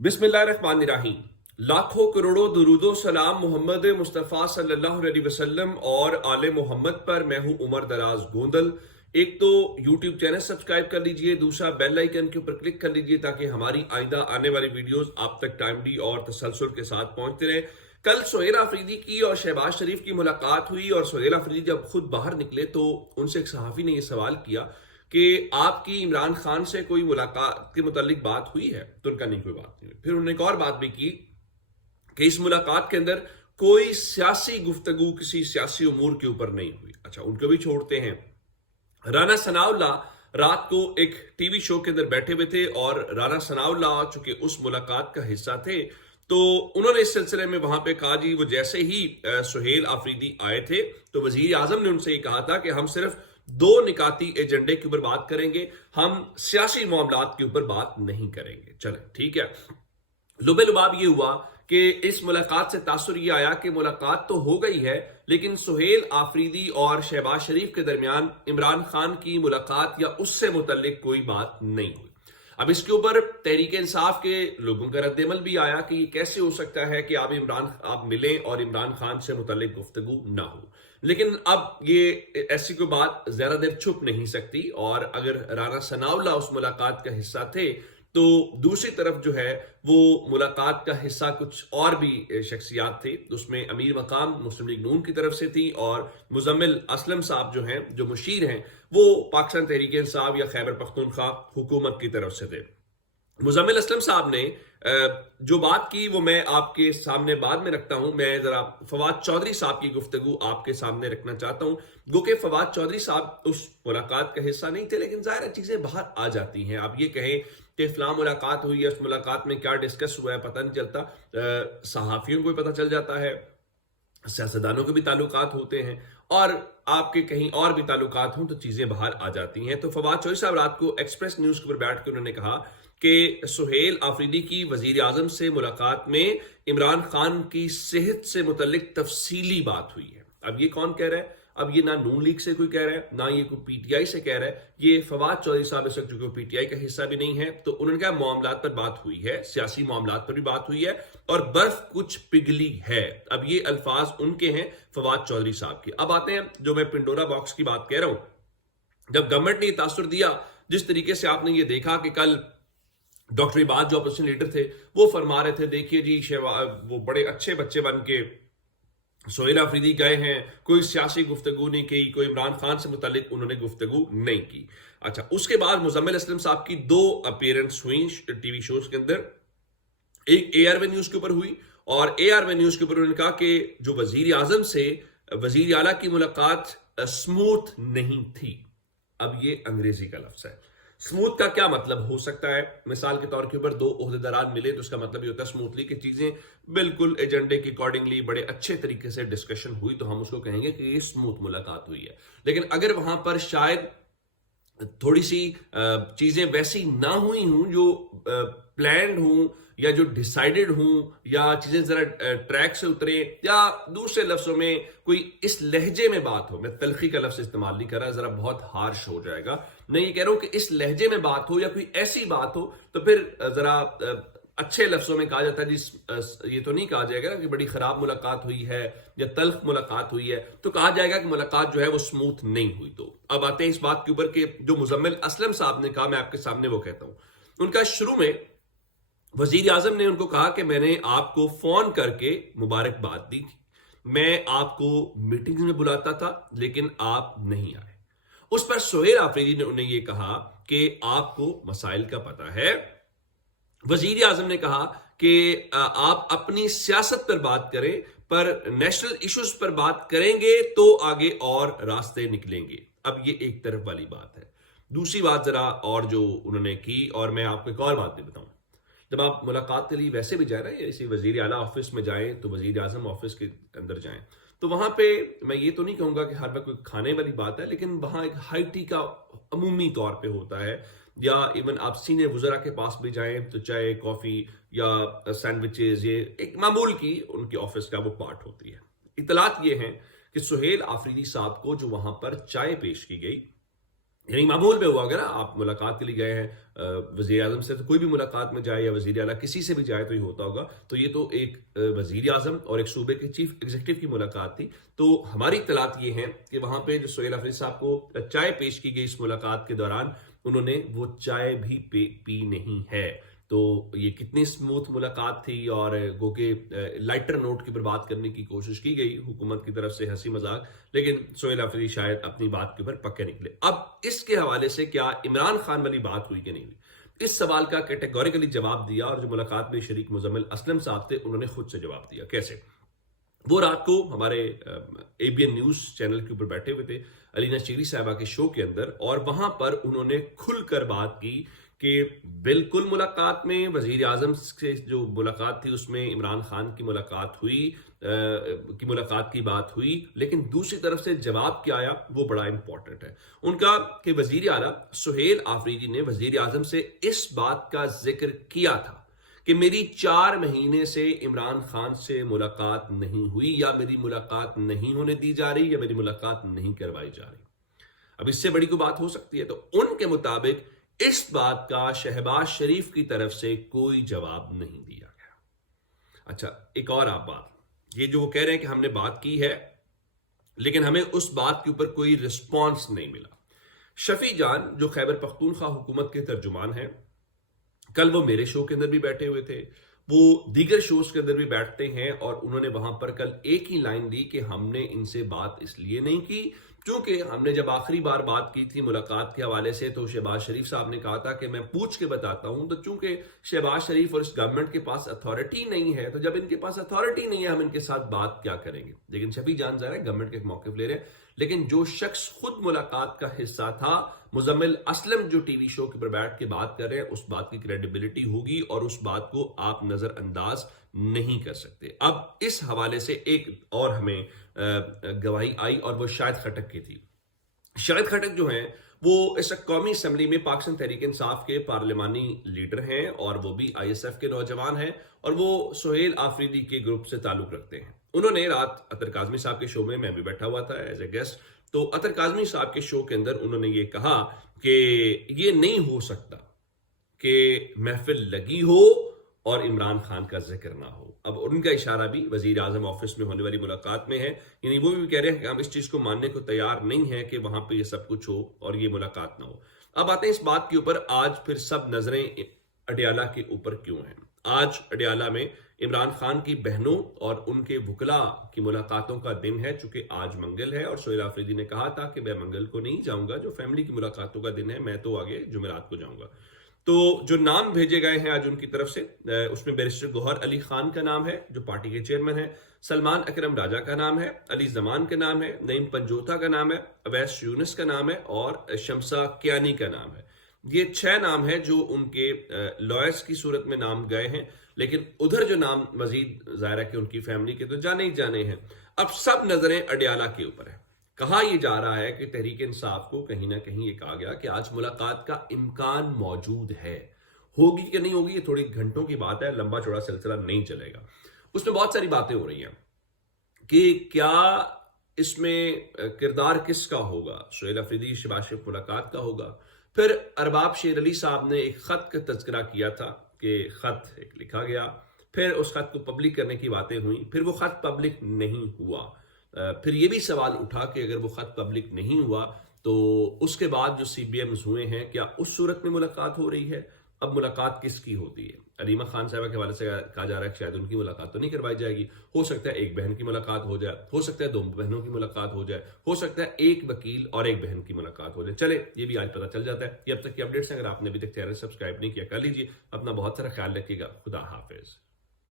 बिस्मिल्लाहिर्रहमानिर्रहीम। लाखों करोड़ों दुरूदो सलाम मोहम्मद मुस्तफ़ा सल्लल्लाहु अलैहि वसल्लम और आले मोहम्मद पर। मैं हूं उमर दराज गोंदल। एक तो यूट्यूब चैनल सब्सक्राइब कर लीजिए, दूसरा बेल आइकन के ऊपर क्लिक कर लीजिए ताकि हमारी आइंदा आने वाली वीडियोस आप तक टाइमली और तसलसल के साथ पहुंचते रहे। कल सुहेल आफरीदी की और शहबाज शरीफ की मुलाकात हुई और सुहेल आफरीदी जब खुद बाहर निकले तो उनसे एक सहाफ़ी ने यह सवाल किया कि आपकी इमरान खान से कोई मुलाकात के मुतालिक बात हुई है? तो उनका नहीं, कोई बात नहीं हुई। फिर उन्होंने एक और बात भी की कि इस मुलाकात के अंदर कोई सियासी गुफ्तगू किसी सियासी उमूर के ऊपर नहीं हुई। अच्छा, उनको भी छोड़ते हैं। राना सनाउल्लाह रात को एक टीवी शो के अंदर बैठे हुए थे और राना सनाउल्लाह चूंकि उस मुलाकात का हिस्सा थे तो उन्होंने इस सिलसिले में वहां पे कहा, जी वो जैसे ही सुहेल आफरीदी आए थे तो वजीर आजम ने उनसे ये कहा था कि हम सिर्फ दो निकाती एजेंडे के ऊपर बात करेंगे, हम सियासी मामलात के ऊपर बात नहीं करेंगे। चले ठीक है। लुबे लुबाब ये हुआ कि इस मुलाकात से तासुर ये आया कि मुलाकात तो हो गई है लेकिन सुहेल आफरीदी और शहबाज शरीफ के दरमियान इमरान खान की मुलाकात या उससे मुतल्लिक कोई बात नहीं हुई। अब इसके ऊपर तहरीक इंसाफ के लोगों का रद्दमल भी आया कि ये कैसे हो सकता है कि आप मिलें और इमरान खान से मुतल्लिक गुफ्तगू ना हो। लेकिन अब ये ऐसी कोई बात ज्यादा देर छुप नहीं सकती और अगर राना सनाउल्लाह उस मुलाकात का हिस्सा थे तो दूसरी तरफ जो है वो मुलाकात का हिस्सा कुछ और भी शख्सियात थे। उसमें अमीर मकाम मुस्लिम लीग नून की तरफ से थी और मुजम्मिल असलम साहब जो हैं, जो मुशीर हैं, वो पाकिस्तान तहरीक इंसाफ या खैबर पख्तूनख्वा हुकूमत की तरफ से थे। मुजम्मिल असलम साहब ने जो बात की वो मैं आपके सामने बाद में रखता हूं। मैं जरा फवाद चौधरी साहब की गुफ्तगू आपके सामने रखना चाहता हूं। गो के फवाद चौधरी साहब उस मुलाकात का हिस्सा नहीं थे लेकिन जाहिर चीजें बाहर आ जाती हैं। आप ये कहें कि फलां मुलाकात हुई है, उस मुलाकात में क्या डिस्कस हुआ है पता नहीं चलता। सहाफियों को भी पता चल जाता है, सियासतदानों के भी ताल्लुकात होते हैं और आपके कहीं और भी ताल्लुकात हों तो चीजें बाहर आ जाती हैं। तो फवाद चौधरी साहब रात को एक्सप्रेस न्यूज के ऊपर बैठ के उन्होंने कहा कि सुहेल आफरीदी की वजीर आजम से मुलाकात में इमरान खान की सेहत से मुतल्लिक तफसीली बात हुई है। अब ये कौन कह रहा है? अब ये ना नून लीग से कोई कह रहा है, ना ये कोई पीटीआई से कह रहा है। ये फवाद चौधरी साहब इस वक्त चूंकि पीटीआई का हिस्सा भी नहीं है तो उन्होंने कहा मामलात पर बात हुई है, सियासी मामलात पर भी बात हुई है और बर्फ कुछ पिघली है। अब ये अल्फाज उनके हैं, फवाद चौधरी साहब के। अब आते हैं जो मैं पिंडोरा बॉक्स की बात कह रहा हूं। जब गवर्नमेंट ने तासुर दिया, जिस तरीके से आपने ये देखा कि कल डॉक्टर इबाद जो अपोजिशन लीडर थे वो फरमा रहे थे, देखिए जी वो बड़े अच्छे बच्चे बन के सुहेल आफरीदी गए हैं, कोई सियासी गुफ्तगू नहीं की, कोई इमरान खान से मुतालिक उन्होंने गुफ्तगू नहीं की। अच्छा, उसके बाद मुजम्मिल असलम साहब की दो अपीयरेंस हुई टीवी शोज के अंदर। एक एआरवे न्यूज के ऊपर हुई और एआरवे न्यूज के ऊपर उन्होंने कहा कि जो वजीर आजम से वजीर आला की मुलाकात स्मूथ नहीं थी। अब ये अंग्रेजी का लफ्ज है। स्मूथ का क्या मतलब हो सकता है? मिसाल के तौर के ऊपर दो ओहदेदार मिले तो उसका मतलब ये होता है स्मूथली कि चीजें बिल्कुल एजेंडे के अकॉर्डिंगली बड़े अच्छे तरीके से डिस्कशन हुई तो हम उसको कहेंगे कि ये स्मूथ मुलाकात हुई है। लेकिन अगर वहां पर शायद थोड़ी सी चीजें वैसी ना हुई हूं जो प्लान्ड हूं या जो डिसाइडेड हूं या चीजें जरा ट्रैक से उतरे या दूसरे लफ्जों में कोई इस लहजे में बात हो, मैं तलखी का लफ्ज इस्तेमाल नहीं कर रहा, जरा बहुत हार्श हो जाएगा। मैं ये कह रहा हूं कि इस लहजे में बात हो या कोई ऐसी बात हो तो फिर जरा अच्छे लफ्जों में कहा जाता है जी। ये तो नहीं कहा जाएगा ना कि बड़ी खराब मुलाकात हुई है या तल्ख मुलाकात हुई है, तो कहा जाएगा कि मुलाकात जो है वो स्मूथ नहीं हुई। तो अब आते हैं इस बात के ऊपर कि जो मुजम्मिल असलम साहब ने कहा, मैं आपके सामने वो कहता हूं। उनका शुरू में वजीर आजम ने उनको कहा कि मैंने आपको फोन करके मुबारकबाद दी थी, मैं आपको मीटिंग में बुलाता था लेकिन आप नहीं आए। उस पर सुहेल आफरीदी ने उन्हें यह कहा कि आपको मसाइल का पता है। वजीर आजम ने कहा कि आप अपनी सियासत पर बात करें पर नेशनल इश्यूज पर बात करेंगे तो आगे और रास्ते निकलेंगे। अब ये एक तरफ वाली बात है। दूसरी बात जरा और जो उन्होंने की, और मैं आपको एक और बात भी बताऊं, जब आप मुलाकात के लिए वैसे भी जाए ना, जैसे वजीर आला ऑफिस में जाएं तो वजीर आजम ऑफिस के अंदर जाएं तो वहां पे मैं ये तो नहीं कहूंगा कि हर वक्त कोई खाने वाली बात है, लेकिन वहां एक हाई टी का अमूमी तौर पे होता है। या इवन आप सीनियर वज़रा के पास भी जाएं तो चाय कॉफी या सैंडविचेस, ये एक मामूल की उनके ऑफिस का वो पार्ट होती है। इतलात ये हैं कि सुहेल आफरीदी साहब को जो वहां पर चाय पेश की गई یعنی معمول میں ہوا اگر آپ ملاقات کے لیے گئے ہیں وزیر اعظم سے، تو کوئی بھی ملاقات میں جائے یا وزیر اعلیٰ کسی سے بھی جائے تو یہ ہوتا ہوگا. تو یہ تو ایک وزیر اعظم اور ایک صوبے کے چیف ایگزیکٹو کی ملاقات تھی. تو ہماری اطلاعات یہ ہیں کہ وہاں پہ جو سہیل آفریدی صاحب کو چائے پیش کی گئی اس ملاقات کے دوران، انہوں نے وہ چائے بھی پی نہیں ہے. تو یہ کتنی سموتھ ملاقات تھی، اور گو کہ لائٹر نوٹ کی پر بات کرنے کی کوشش کی گئی حکومت کی طرف سے، ہنسی مذاق، لیکن سہیل آفریدی شاید اپنی بات کے اوپر پکے نکلے. اب اس کے حوالے سے کیا عمران خان والی بات ہوئی کہ نہیں ہوئی، اس سوال کا کیٹیگوریکلی جواب دیا، اور جو ملاقات میں شریک مزمل اسلم صاحب تھے انہوں نے خود سے جواب دیا. کیسے؟ وہ رات کو ہمارے اے بی این نیوز چینل کے اوپر بیٹھے ہوئے تھے علینا شیری صاحبہ کے شو کے اندر، اور وہاں پر انہوں نے کھل کر بات کی کہ بالکل ملاقات میں وزیر اعظم سے جو ملاقات تھی اس میں عمران خان کی ملاقات کی بات ہوئی، لیکن دوسری طرف سے جواب کیا آیا وہ بڑا امپورٹنٹ ہے ان کا، کہ وزیر اعلیٰ سہیل آفریدی نے وزیر اعظم سے اس بات کا ذکر کیا تھا کہ میری 4 مہینے سے عمران خان سے ملاقات نہیں ہوئی، یا میری ملاقات نہیں ہونے دی جا رہی، یا میری ملاقات نہیں کروائی جا رہی. اب اس سے بڑی کوئی بات ہو سکتی ہے؟ تو ان کے مطابق اس بات کا شہباز شریف کی طرف سے کوئی جواب نہیں دیا گیا. اچھا، ایک اور آپ بات، یہ جو وہ کہہ رہے ہیں کہ ہم نے بات کی ہے لیکن ہمیں اس بات کے اوپر کوئی رسپانس نہیں ملا. شفیع جان جو خیبر پختونخوا حکومت کے ترجمان ہیں، کل وہ میرے شو کے اندر بھی بیٹھے ہوئے تھے، وہ دیگر شوز کے اندر بھی بیٹھتے ہیں، اور انہوں نے وہاں پر کل ایک ہی لائن دی کہ ہم نے ان سے بات اس لیے نہیں کی کیونکہ ہم نے جب آخری بار بات کی تھی ملاقات کے حوالے سے تو شہباز شریف صاحب نے کہا تھا کہ میں پوچھ کے بتاتا ہوں. تو چونکہ شہباز شریف اور اس گورنمنٹ کے پاس اتھارٹی نہیں ہے، تو جب ان کے پاس اتھارٹی نہیں ہے ہم ان کے ساتھ بات کیا کریں گے. لیکن شفیع جان ظاہر ہے گورنمنٹ کے موقف لے رہے ہیں، لیکن جو شخص خود ملاقات کا حصہ تھا، مزمل اسلم جو ٹی وی شو کے پر بیٹھ کے بات کر رہے ہیں، اس بات کی کریڈیبلٹی ہوگی اور اس بات کو آپ نظر انداز نہیں کر سکتے. اب اس حوالے سے ایک اور ہمیں گواہی آئی، اور وہ شاہد خٹک کی تھی. شاہد خٹک جو ہیں وہ اس وقت قومی اسمبلی میں پاکستان تحریک انصاف کے پارلیمانی لیڈر ہیں، اور وہ بھی آئی ایس ایف کے نوجوان ہیں، اور وہ سہیل آفریدی کے گروپ سے تعلق رکھتے ہیں. انہوں نے رات اطہر کاظمی صاحب کے شو میں بھی بیٹھا ہوا تھا ایز اے گیسٹ، تو اطہر کاظمی صاحب کے شو کے اندر انہوں نے یہ کہا کہ یہ نہیں ہو سکتا کہ محفل لگی ہو اور عمران خان کا ذکر نہ ہو. اب ان کا اشارہ بھی وزیر اعظم آفس میں ہونے والی ملاقات میں ہے، یعنی وہ بھی کہہ رہے ہیں کہ ہم اس چیز کو ماننے کو تیار نہیں ہیں کہ وہاں پہ یہ سب کچھ ہو اور یہ ملاقات نہ ہو. اب آتے ہیں اس بات کے اوپر، آج پھر سب نظریں اڈیالہ کے اوپر کیوں ہیں؟ آج اڈیالہ میں عمران خان کی بہنوں اور ان کے وکلاء کی ملاقاتوں کا دن ہے، چونکہ آج منگل ہے، اور سہیل آفریدی نے کہا تھا کہ میں منگل کو نہیں جاؤں گا، جو فیملی کی ملاقاتوں کا دن ہے میں تو آگے جمعرات کو جاؤں گا. تو جو نام بھیجے گئے ہیں آج ان کی طرف سے، اس میں بیرسٹر گوہر علی خان کا نام ہے جو پارٹی کے چیئرمین ہیں، سلمان اکرم راجہ کا نام ہے، علی زمان کا نام ہے، نعیم پنجوتا کا نام ہے، اویس یونس کا نام ہے، اور شمسا کیانی کا نام ہے. یہ 6 نام ہیں جو ان کے لائرز کی صورت میں نام گئے ہیں، لیکن ادھر جو نام مزید ظاہر ہے کہ ان کی فیملی کے تو جانے ہی جانے ہیں. اب سب نظریں اڈیالہ کے اوپر ہیں. کہا یہ جا رہا ہے کہ تحریک انصاف کو کہیں نہ کہیں یہ کہا گیا کہ آج ملاقات کا امکان موجود ہے، ہوگی کہ نہیں ہوگی یہ تھوڑی گھنٹوں کی بات ہے، لمبا چوڑا سلسلہ نہیں چلے گا. اس میں بہت ساری باتیں ہو رہی ہیں کہ کیا اس میں کردار کس کا ہوگا، سہیل آفریدی شہباز شریف ملاقات کا ہوگا. پھر ارباب شیر علی صاحب نے ایک خط کا تذکرہ کیا تھا کہ خط ایک لکھا گیا، پھر اس خط کو پبلک کرنے کی باتیں ہوئیں، پھر وہ خط پبلک نہیں ہوا. پھر یہ بھی سوال اٹھا کہ اگر وہ خط پبلک نہیں ہوا تو اس کے بعد جو سی بی ایمز ہوئے ہیں کیا اس صورت میں ملاقات ہو رہی ہے؟ اب ملاقات کس کی ہوتی ہے؟ علیمہ خان صاحبہ کے حوالے سے کہا جا رہا ہے کہ شاید ان کی ملاقات تو نہیں کروائی جائے گی، ہو سکتا ہے ایک بہن کی ملاقات ہو جائے، ہو سکتا ہے 2 بہنوں کی ملاقات ہو جائے، ہو سکتا ہے ایک وکیل اور ایک بہن کی ملاقات ہو جائے. چلے یہ بھی آج پتہ چل جاتا ہے. یہ اب تک کی اپڈیٹس ہیں، اگر آپ نے ابھی تک چینل سبسکرائب نہیں کیا کر لیجیے. اپنا بہت سارا خیال رکھیے گا. خدا حافظ.